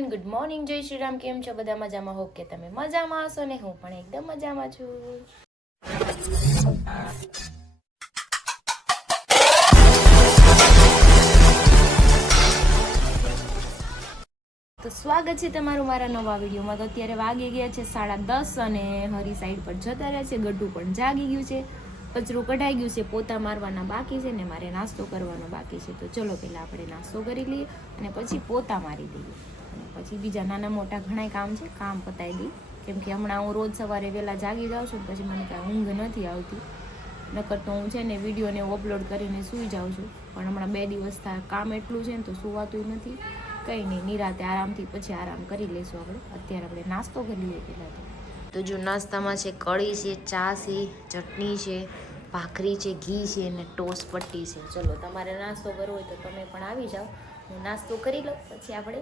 Everyone, good morning, જય શ્રી રામ. કેમ છો બધા? મજામાં? હોપ કે તમે મજામાં હશો ને હું પણ એકદમ મજામાં છું. તો સ્વાગત છે તમારું મારા નવા વિડીયોમાં. તો અત્યારે વાગી ગયા છે 10:30 અને હરી સાઈડ પર જતા રહ્યા છે. ગઢું પણ જાગી ગયું છે, કચરું કઢાઈ ગયું છે, પોતા મારવાના બાકી છે ને મારે નાસ્તો કરવાનો બાકી છે. તો ચલો પહેલાં આપણે નાસ્તો કરી લઈએ અને પછી પોતા મારી દઈએ અને પછી બીજા નાના મોટા ઘણાય કામ છે, કામ પતાવી દઈએ. કેમ કે હમણાં હું રોજ સવારે વહેલા જાગી જાઉં છું પછી મને કાંઈ ઊંઘ નથી આવતી. નકર તો હું છે ને વિડીયોને અપલોડ કરીને સૂઈ જાઉં છું, પણ હમણાં 2 દિવસ કામ એટલું છે ને તો સૂવાતું નથી. કંઈ નહીં, નિરાતે આરામથી પછી આરામ કરી લઈશું આપણે. અત્યારે આપણે નાસ્તો કરી લઈએ પહેલાં તો જો નાસ્તામાં છે કઢી છે, ચા છે, ચટણી છે, ભાખરી છે, ઘી છે અને ટોસ પટ્ટી છે. ચલો તમારે નાસ્તો કરવો હોય તો તમે પણ આવી જાઓ, હું નાસ્તો કરી લઉં પછી આપણે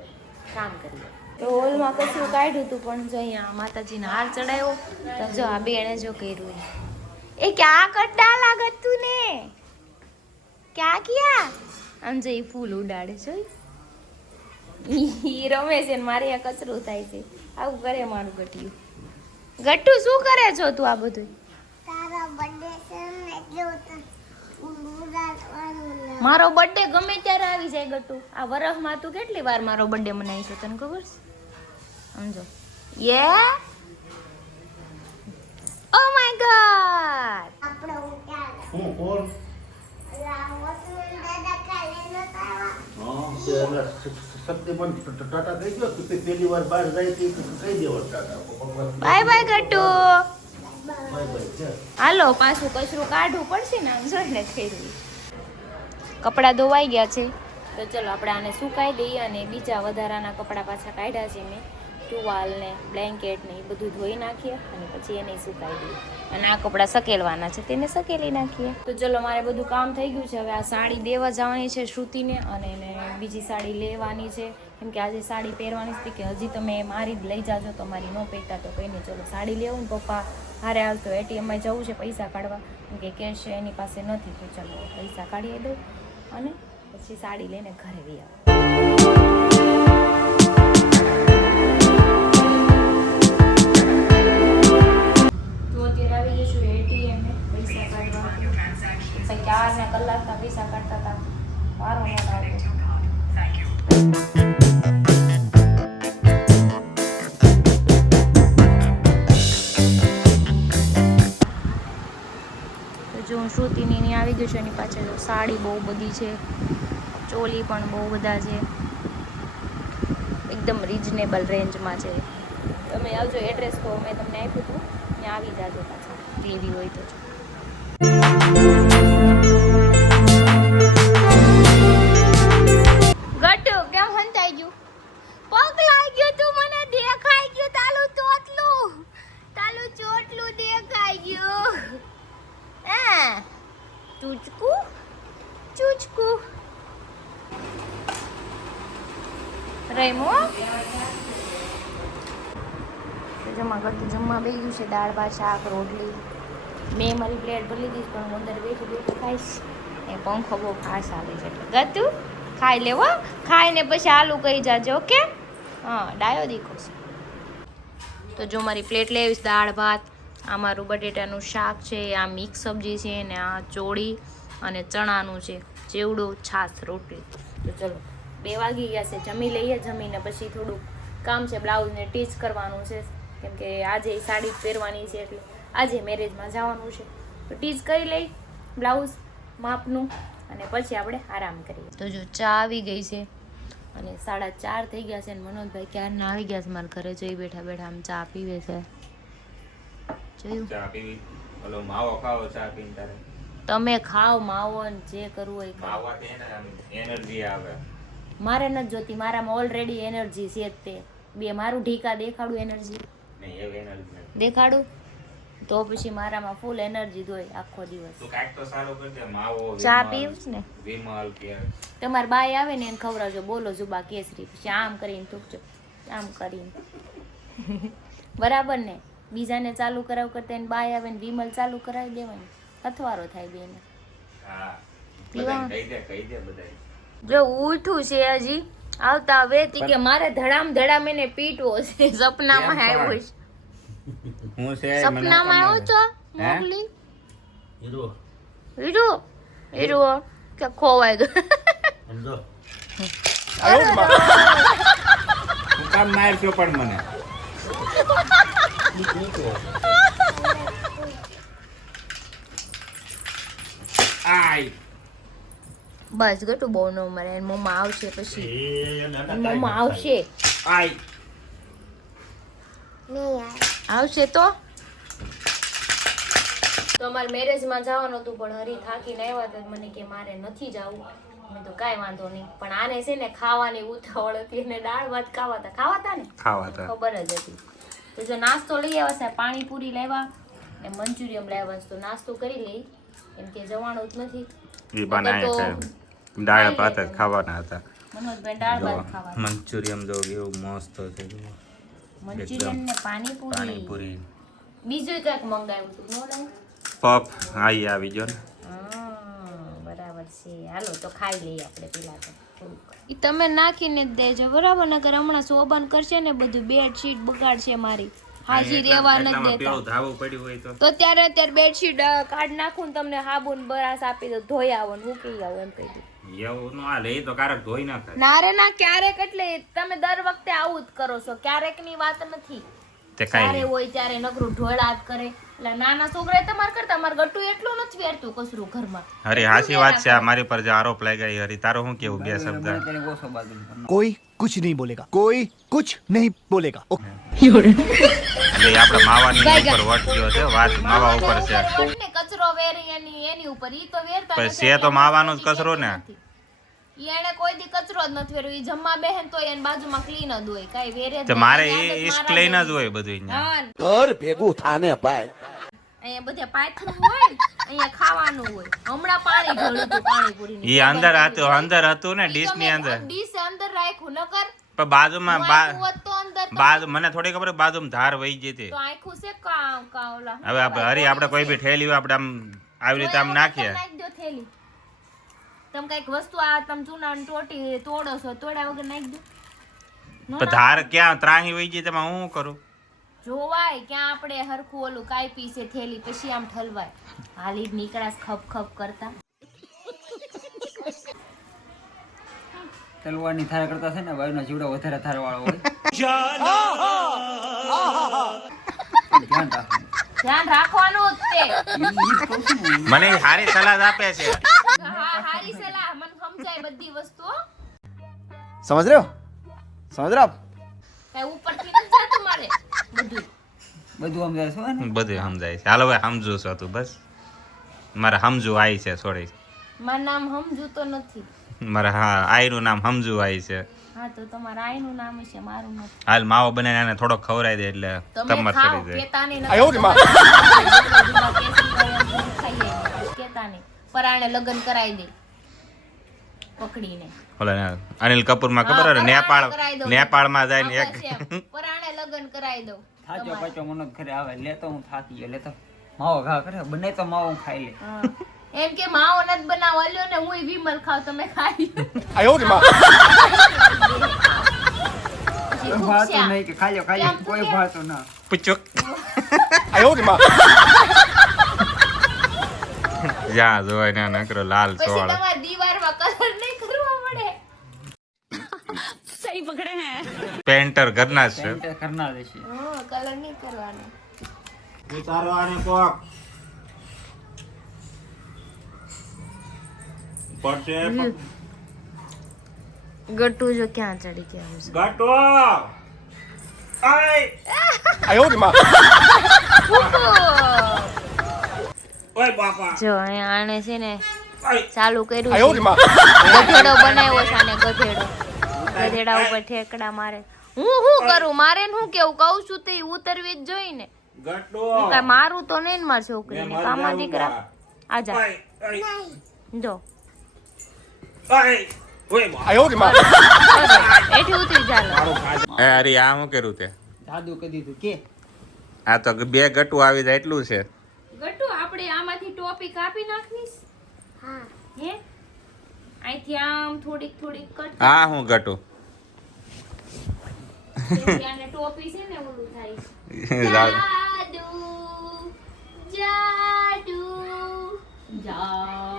કામ કરીએ. તો હોલમાં કશું કાઢ્યું હતું પણ જો અહીંયા માતાજીને હાર ચડાવ્યો તો જો આ બેણે જો કર્યું એ ક્યાં કટ્ટા લાગત તું ને ક્યાં કિયા આમ જો એ ફૂલ ઉડાડે છે, ઈ રમે છે ને મારે અહીંયા કચરું થાય છે. આવું કરે મારું ગટિયું. ગટ્ટુ શું કરે છો તું આ બધું? મારો બર્થડે ગમે ત્યારે આવી જાય ગટ્ટુ. આ વરસમાં તું કેટલી વાર મારો બર્થડે મનાવી છે તને ખબર છે? સમજો યે oh my God. Bye bye Gattu. હાલો પાછું કચરું કાઢવું પડશે ને, આમ જોઈને થઈ. કપડાં ધોવાઈ ગયા છે તો ચલો આપણે આને સુકાઈ દઈએ અને બીજા વધારાના કપડાં પાછા કાઢ્યા છે મેં, ટુવાલ ને બ્લેન્કેટ ને એ બધું ધોઈ નાખીએ અને પછી એને સુકાઈ દઈએ. અને આ કપડાં સકેલવાના છે તેને સકેલી નાખીએ. તો ચલો મારે બધું કામ થઈ ગયું છે. હવે આ સાડી દેવા જવાની છે શ્રુતિને અને એને બીજી સાડી લેવાની છે. કેમ કે આજે સાડી પહેરવાની હતી કે હજી તમે મારી જ લઈ જાજો, તો મારી ન પહેરતા તો કંઈ નહીં. ચલો સાડી લેવું ને પપ્પા હારે આવતો એટીએમમાં જવું છે પૈસા કાઢવા, કેમ કે કેશ એની પાસે નથી. તો ચલો પૈસા કાઢી દઉં અને પછી સાડી લઈને ઘરે વી આવું. તો અત્યારે આવી જઈશું એટીએમ પૈસા કાઢવા. ક્યારના કલાકના પૈસા કાઢતા હતા, વારો નહોતો આવતો. જો હું શ્રુતિની આવી ગયું છે, એની પાછળ સાડી બહુ બધી છે, ચોલી પણ બહુ બધા છે, એકદમ રિઝનેબલ રેન્જમાં છે. તમે આવજો, એડ્રેસ તો મેં તમને આપ્યું હતું, ત્યાં આવી જાજો પાછા લેવી હોય તો. ગટુ કેમ હંતાઈ ગયું? પગ લાગી ગયું તું, મને દેખાઈ ગયું. તાલું ચોટલું દેખાઈ ગયું. ચૂચકુ રેમો જમા કરતું જમવા બેસી ગયું છે. દાળ ભાત શાક રોટલી. મેં મારી પ્લેટ ભરી લીધી પણ હું અંદર બેઠી ખાઈશ. એ પંખો બહુ ખાસ આવે છે એટલે ગતું ખાઈ લેવો, ખાઈને પછી આલુ કહી જાજો. ઓકે? હા, ડાયો દીકો છે. તો જો મારી પ્લેટ લેવીશ, દાળ ભાત, આ મારું બટેટાનું શાક છે, આ મિક્સ સબ્જી છે ને આ ચોળી અને ચણાનું છે, ચેવડું, છાશ, રોટલી. તો ચલો 2 વાગી ગયા છે, જમી લઈએ. જમીને પછી થોડુંક કામ છે, બ્લાઉઝને ટીચ કરવાનું છે. કેમ કે આજે સાડી પહેરવાની છે એટલે આજે મેરેજમાં જવાનું છે, તો ટીચ કરી લઈ બ્લાઉઝ માપનું અને પછી આપણે આરામ કરીએ. તો જો ચા આવી ગઈ છે અને 4:30 થઈ ગયા છે અને મનોજભાઈ ક્યારના આવી ગયા છે મારા ઘરે. જોઈ બેઠા બેઠા આમ ચા પીવે છે. તમે ખાઓ માવો ને જે કરવું હોય એનર્જી આવે. મારે નથી જોતી, મારામાં ઓલરેડી એનર્જી છે. તે બે મારું ઢીકા દેખાડું એનર્જી દેખાડું તો પછી મારામાં ફૂલ એનર્જી જ હોય આખો દિવસ. ચા પીવું ને તમારી બાઈ આવે ને એને ખવડાવજો, બોલો જુબા કેસરી, પછી આમ કરીને થૂકજો, આમ કરીને. બરાબર ને? બીજાને ચાલુ કરાવ કરતા એને બાય આવે ને વિમલ ચાલુ કરાવી દેવાય, અથવારો થાય બેને. જો ઉઠું છે હજી આવતા વેતી કે મારે ધડામ એને પીટવો છે. સપનામાં આવ્યો છે. હું છે સપનામાં આવ્યો તો મોગલી હીરો કે ખોવાઈ ગયો. હું કામ મારશો પણ મને આય બસ ગટુ બહુ ન મરે. મમ્મા આવશે પછી મમ્મા આવશે આય આવશે તો અમારે મેરેજમાં જવાનું હતું પણ હરી થાકીને આવ્યા તો મને કે મારે નથી જવું. મેં તો કાંઈ વાંધો નહીં પણ આને છે ને ખાવાની ઉતાવળ હતી અને દાળ ભાત ખાવાતા ને ખબર જ હતી. તો જો નાસ્તો લઈ આવ્યા છે પાણીપુરી લાવ્યા ને મંચુરિયમ લાવ્યા તો નાસ્તો કરી લઈ એમ કે જવાનું જ નથી. દાળ ભાત જ ખાવાના હતા. મનોજભાઈ દાળ ભાત ખાવા મંચુરિયમ જો કેવું મસ્ત છે. મંચુરિયન ને પાણીપુરી બીજું કંઈક મંગાવ્યું હતું નો લાવ પપ આવી ગયો ને. બરાબર છે. હાલો તો ખાઈ લઈએ આપણે પેલા તો ઈ તમે નાખીને જ દેજો બરાબર. નકર હમણાં શોભન કરશે ને બધું બેડશીટ બગાડશે મારી. હાજી રેવા નથી દેતા તો અત્યારે બેડશીટ કાઢ નાખું ને તમને હાબુન બરાસ આપી દો ધોઈ આવો ને મૂકી આવો એમ કહી દઉં. એવું નો હાલે એ તો ક્યારેક ધોઈ નાખાય. ના રે ના ક્યારેક એટલે તમે દર વખતે આવું જ કરો છો. ક્યારેક ની વાત નથી. ત્યારે હોય ત્યારે નકરું ઢોળા જ કરે. એટલે નાના છોકરા તમાર કરતા માર ગટુ એટલું નથી વેરતું કસરું ઘરમાં. અરે હાચી વાત છે. આ મારી પર જે આરોપ લાગ્યા હરી તારો શું કેવું બે શબ્દ? કોઈ कुछ नहीं बोलेगा कोई कुछ नहीं बोलेगा એટલે આપડા માવાની ઉપર વટક્યો છે. વાત માવા ઉપર છે. કચરો વેરી એની ઉપર ઈ તો વેરતા પણ છે તો માવાનો જ કચરો ને. એને કોઈ દી કચરો જ નથી વેર્યો. ઈ જમવા બેહન તો એની બાજુમાં ક્લીન જ હોય. કાઈ વેરે જ મારે ઈ ક્લીન જ હોય બધું. ઘર ભેગું થાને ભાઈ અહીંયા બધે પાથરું હોય અહીંયા ખાવાનું હોય. હમણાં પાણી ઢોળ્યું હતું પાણીપુરી ઈ અંદર હતું ને ડીશ ની અંદર. ડીશ અંદર રાખ્યું નકર પણ બાજુમાં તો અંદર બાજુ મને થોડી ખબર બાજુમાં ધાર વહી ગઈ હતી. તો આખું છે કાવલા. હવે હરી આપણે કોઈ બી ઠેલી હોય આપણે આમ આવી રીતે આમ નાખીએ. નાખી દો થેલી. તમે કઈક વસ્તુ આ તમે ચૂના ટોટી તોડો છો તોડ્યા વગર નાખી દો. પણ ધાર ક્યાં ત્રાહી વહી ગઈ તેમાં હું કરું? જોવાય ક્યાં આપણે હરખું ઓલું કાઈ પીસે થેલી પછી આમ ઠલવાય. હાલી નીકળાસ ખપ ખપ કરતા. તલવારની થાર કરતા છે ને વાયુનો જીવડો વધારે થાર વાળો હોય. ધ્યાન રાખવાનું જ તે. મને સારી સલાહ આપે છે. હા હારી સલાહ મને સમજાય બધી વસ્તુઓ. समझ रहे हो કઈ ઉપરથી નથી જાતું મારે બધું સમજાય છે ને બધું સમજાય છે. હાલો ભાઈ સમજુ છો તું બસ. મારે સમજુ આઈ છે છોડી. મારું નામ સમજુ તો નથી. મારા આઈ નું નામ સમજુ આઈ છે. હા તો તમારા આઈ નું નામ છે મારું નથી. હાલ માવો બનાવીને આને થોડોક ખવરાઈ દે એટલે તમે તમત ખાઓ કરી દે. કેતાની आयो रे माँ કેતાની પરાણે લગ્ન કરાવી દે પકડીને. ઓલા અનિલ કપૂર માં ખબર હે નેપાળ માં જાય ને એક પરાણે લગ્ન કરાવી દઉં. થાચો પાચો મનો ઘરે આવે લેતો હું થાકી ગયો લેતો માવો ઘા કરે બને તો માવો હું ખાઈ લે. એમ કે માવો નથી બનાવવા લ્યો ને હું વિમલ ખાવ તમે ખાઈ લો. आयो रे माँ પછી ભાતો ખૂબસ્યા. નહીં કે ખાઈ લો કોઈ ભાતો ના. પુચુક आयो रे माँ જ્યાં જોવાય ને નકરો લાલ પછી સોળ તમારે દીવારમાં કલર નહીં કરવા પડે. પેન્ટર ઘરના જ છે. પેન્ટ કરના દેશે કલર નહીં કરવાનો. તારો આને કોક પડશે ગટ્ટુ જો ક્યાં ચડી ગયા છે. ગાટો આય आयो रे माँ ઓય બાપા જો અહીંયા આને છે ને આય ચાલુ કર્યું आयो रे છે. माँ ગધેડો બનાવ્યો છે આને ગધેડા ઉપર ઠેકડા મારે. હું કરું મારે ને હું કેવું કહું છું તે ઉતરવી જ જોઈ ને. ગાટો હું કાંઈ મારું તો નહીં ને મારી છોકરીને કામા દીકરા. આજા આય આય જો આય ઓય બાપા आयो रे माँ એઠી ઉતરી ચાલો. એ અરે આ હું કર્યું તે જાદુ કરી દીધું કે આ તો બે ગટુ આવી જાય એટલું છે. ગટ્ટુ આપણે આમાંથી ટોપી કાપી નાખવીશ. હે અહીંથી આમ થોડીક કટ. આ હું ગટુ આને ટોપી છે ને ઓલું થાય જાદુ જાદુ જા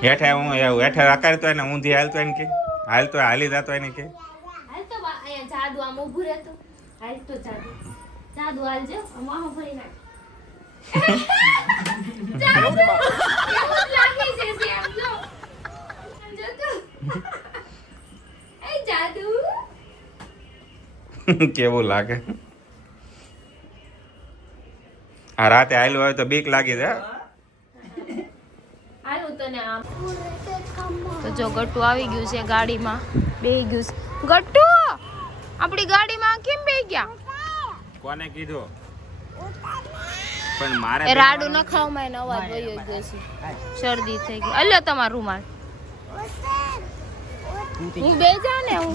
હેઠે હું એવું હેઠે રાખાય તો એને ઊંધી હાલતો એને કે હાલતો હાલી જતો એને કે હાલ તો અહીંયા જાદુ આમ ઊભું રહેતું હાલ તો જાદુ જાદુ હાલ જો આમ ફરી નાખ જાદુ કેવું લાગે છે સેમ જો જો તો એ જાદુ કેવું લાગે આ રાતે હાલ્યું હોય તો બીક લાગી જાય હાલું તને આમ તો જો ગટ્ટુ આવી ગયું છે ગાડીમાં બેહી ગયું છે ગટ્ટુ આપણી ગાડીમાં કેમ બેહી ગયા કોને કીધું પણ મારે એ રાડુ ન ખાવ માં એનો અવાજ વયો ગયો છે શરદી થઈ ગઈ અલ્યો તમારો રૂમાલ હું બે જાઉં ને હું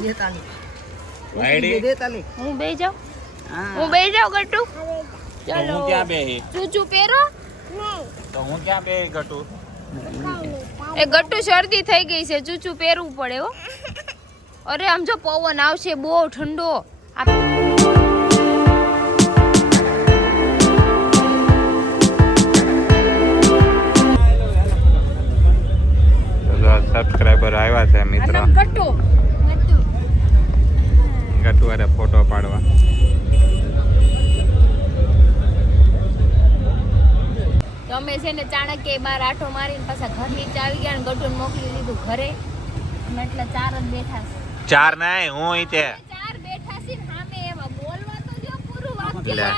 બે જાઉં હું બે જાઉં ગટ્ટુ તો હું ક્યાં બેહી ચૂચુ પહેરો તો હું ક્યાં બેહી ગટુ એ ગટ્ટુ શરદી થઈ ગઈ છે ચૂચુ પહેરવું પડે હો અરે આમ જો પવન આવશે બહુ ઠંડો સબસ્ક્રાઇબર આવ્યા છે મિત્રો ગટ્ટુ ગટુ અરે ફોટો પાડવા તમે છે ને ચાણક્ય બાર આઠો મારીને પાછા ઘર નીચે આવી ગયા ને ગટુને મોકલી દીધું ઘરે અને એટલે ચાર જ બેઠા છે ચાર નહીં હું ઈ તે ચાર બેઠા છે ને સામે એવા બોલવા તો જો પૂરું વાક્ય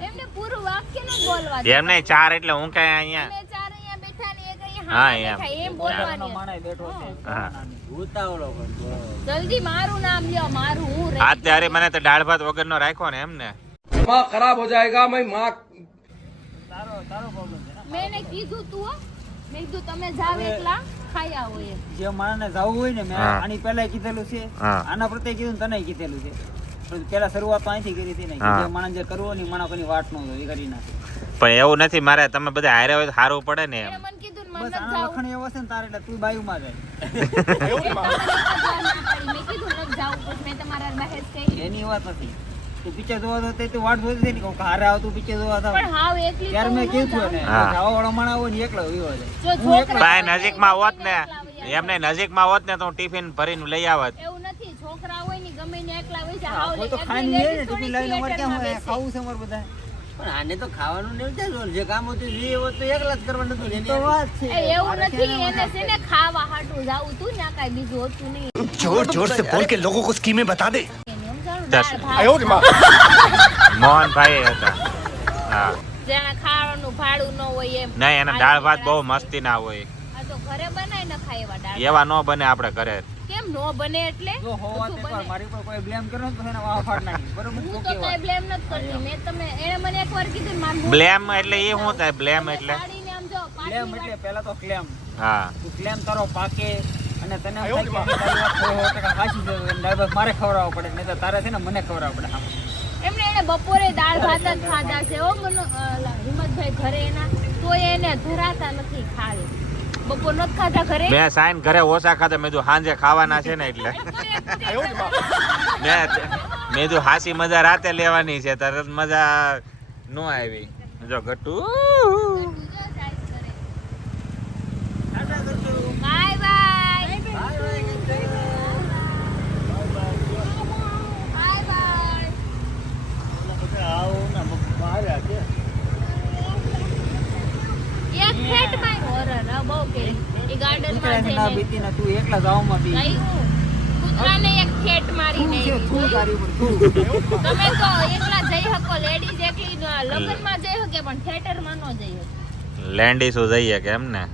એમને પૂરું વાક્ય ન બોલવા દે એમ નહીં ચાર એટલે હું કઈ અહીંયા તમે ચાર અહીંયા બેઠા ને એક અહીંયા હા, સામે એમ. બેઠા એમ બોલવાની હા જલ્દી મારું નામ લ્યો મારું હું આ ત્યારે મને તો દાળ ભાત વગરનો રાખ્યો ને એમ ને મેં કીધું તું હો. મેં કીધું તમે જાવ એકલા ખાઈ આવો એમ જે માણસને જવું હોય ને મેં હા. આની પહેલા કીધેલું છે હા. આના પ્રત્યે કીધું ને તને કીધેલું છે પણ પેલા શરૂઆત તો અહીંથી કરી હતી ને કે હા. જે માણસ જે કરવો ને માણસ કોઈની વાટ ન હોય એ કરી નાખે પણ એવું નથી મારે તમે બધા હારે હોય તો સારું પડે ને એને એમ મને કીધું ને મને બસ નથી આના જાવું. લખણ એવો છે ને તારે એટલે તું બાયુમાં જાય મેં કીધું નથી જાવું પછી મેં તમારા બહેસ કરી એની વાત નથી તું પિક્ચર જોવા તો તું વાટ જોતી હતી ને કહું કે હારે આવતું પિક્ચર જોવા થાવ પણ હાવ એકલી ત્યારે તો મેં હું કીધું જાઉં. ને હા. જવા વાળો માણસ હોય ને એકલો વિવો જો જાય હું છોકરા ભાઈ નજીકમાં હોત ને એમને નજીકમાં હોત ને તો હું ટિફિન ભરીને લઈ આવત એવું નથી છોકરા હોય ને ગમે ને એકલા હોય છે હા, હાવ કોઈ તો એકલી ખાઈને ladies લઈને થોડી ટિફિન લઈને અમારે ક્યાં theater માં હોય બેસે. ખાવું છે અમારે બધા પણ આને તો ખાવાનું ને એવું છે જે કામ હતું જે હોત તો એકલા જ કરવાનું હતું તો વાત છે એ એવું નથી એને છે ને ખાવા હાટું જાવું તું ને કાંઈ બીજું હોતું નહીં जोर जोर से बोल के लोगों को स्कीमें बता दे એને સમજાણું દસ. દાળ ભાત મોહનભાઈ હતા હા જેના ખાવાનું ભાડું ન હોય એમ નહીં એના દાળ ભાત બહુ મસ્તી ના હોય આ તો ઘરે બનાય ન ખાય એવા દાળ એવા ન બને આપણે ઘરે કેમ નો બને એટલે જો હોવા બધું તે બને. મારી પર કોઈ બ્લેમ કરો ને તો એને વાહ ફાડ નાખી બરોબર હું તો તો કેવા કઈ બ્લેમ નથી કરતી મેં તમે એને મને એકવાર કીધું ને મારું બ્લેમ એટલે એ શું થાય બ્લેમ એટલે સાડીને આમ જો ક્લેમ પાટલી એટલે પહેલા તો ક્લેમ હા તું ક્લેમ તારો પાકે અને તને એમ થાય કે તારી વાત 100% સાચી છે એને દાળ ભાત મારે ખવડાવવા પડે નહીં તો તારે છે ને મને ખવડાવવા પડે એમને એને બપોરે દાળ ભાત જ ખાધા છે ઓ હિંમતભાઈ ઘરે એના તો એને ધરાતા નથી ખાવે બપોર નથી ખાધા ઘરે મેં સાઈન ઘરે ઓછા ખાધા મેં કીધું સાંજે ખાવાના છે ને એટલે મેં કીધું હાસી મજા રાતે લેવાની છે તરત મજા નો આવી જો Gatu bye bye bye bye એક ફેટ માં હોરર બહુ કે એ ગાર્ડન માં કૂતરાને ના જઈને બીતી ને તું એકલા જાવમાં બી ગયું કૂતરાને એક ફેટ મારીને છે તું આવી. તારી ઉપર તું તમે તો એકલા જઈ શકો લેડીઝ એકલી લગ્ન માં જઈ શકે પણ થિયેટર માં ન જઈ શકે લેન્ડી શું જઈએ કે એમ ને